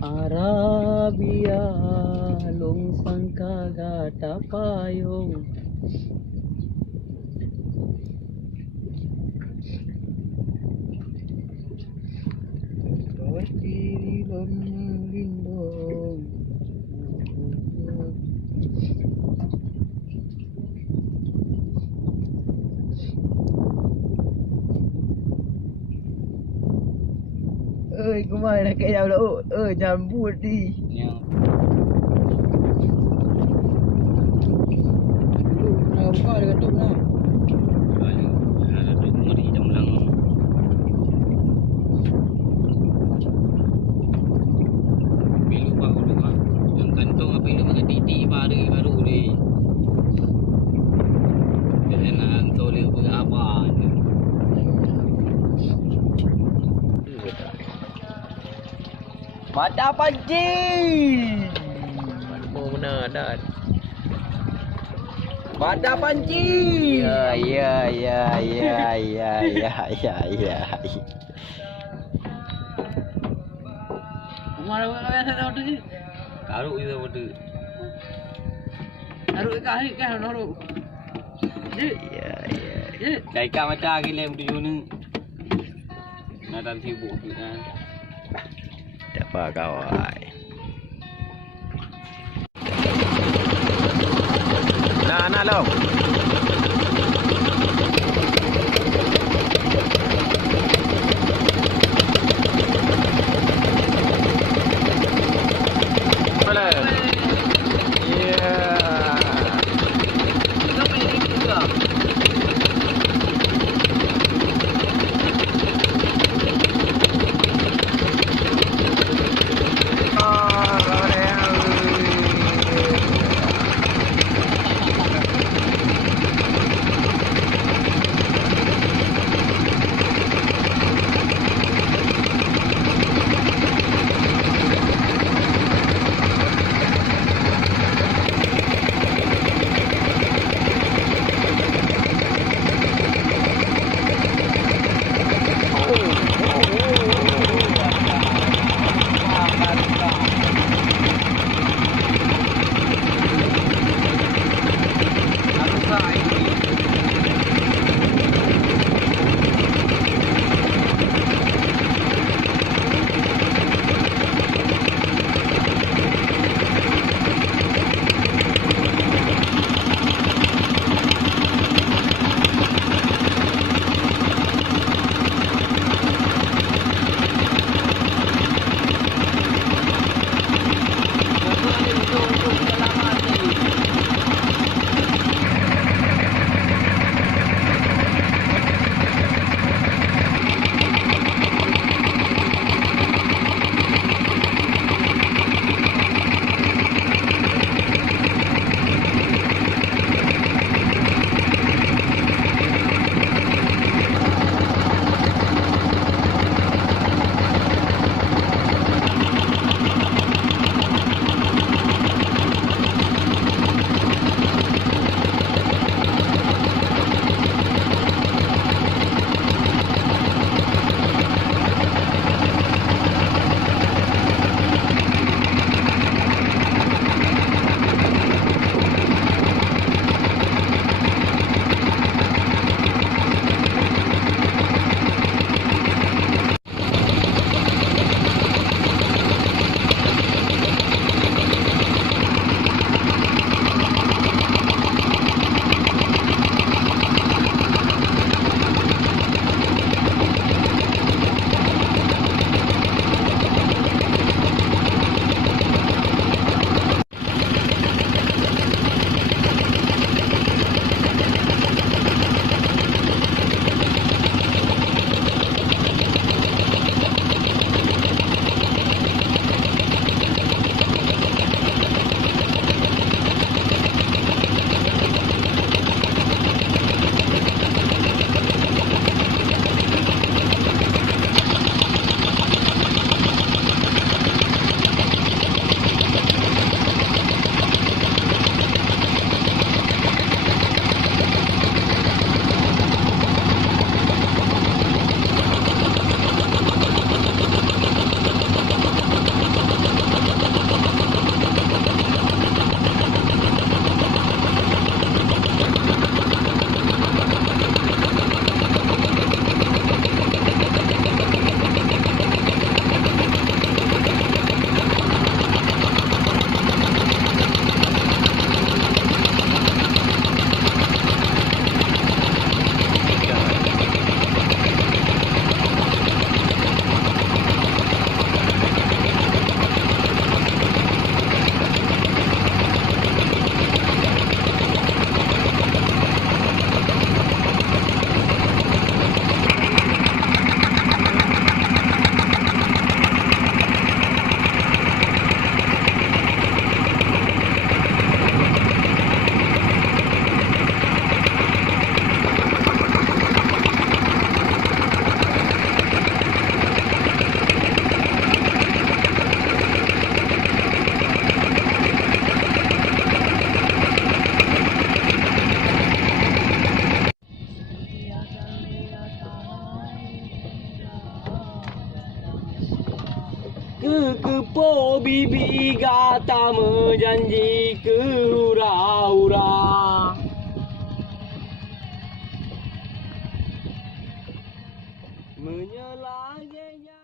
Arabia longsang kagata payung. Berdiri dan melindung. Kumai nak kaya dah. Jambut ni. Yang Nak buka dia ketuk lah. ada tu meri dah melang. Pilu pak dulu ah. Yang kantong apa pilu dengan titik baru ni. Dia nak toleh berapa ni. Mata pancing. Mau mana dah. Mata pancing. Ya. Umar awak biasa tahu tu. Karuk kita pada. Taruh ikan kan naruh. Ya. Dah ikan macam gila tu ni. Nak dalam sibuk tu kan. Tak apa kawan. Nah lo. Boleh. Ya. Kita main ini juga. Kepo bibi kata menjanji ke hura-hura. Menyelagenya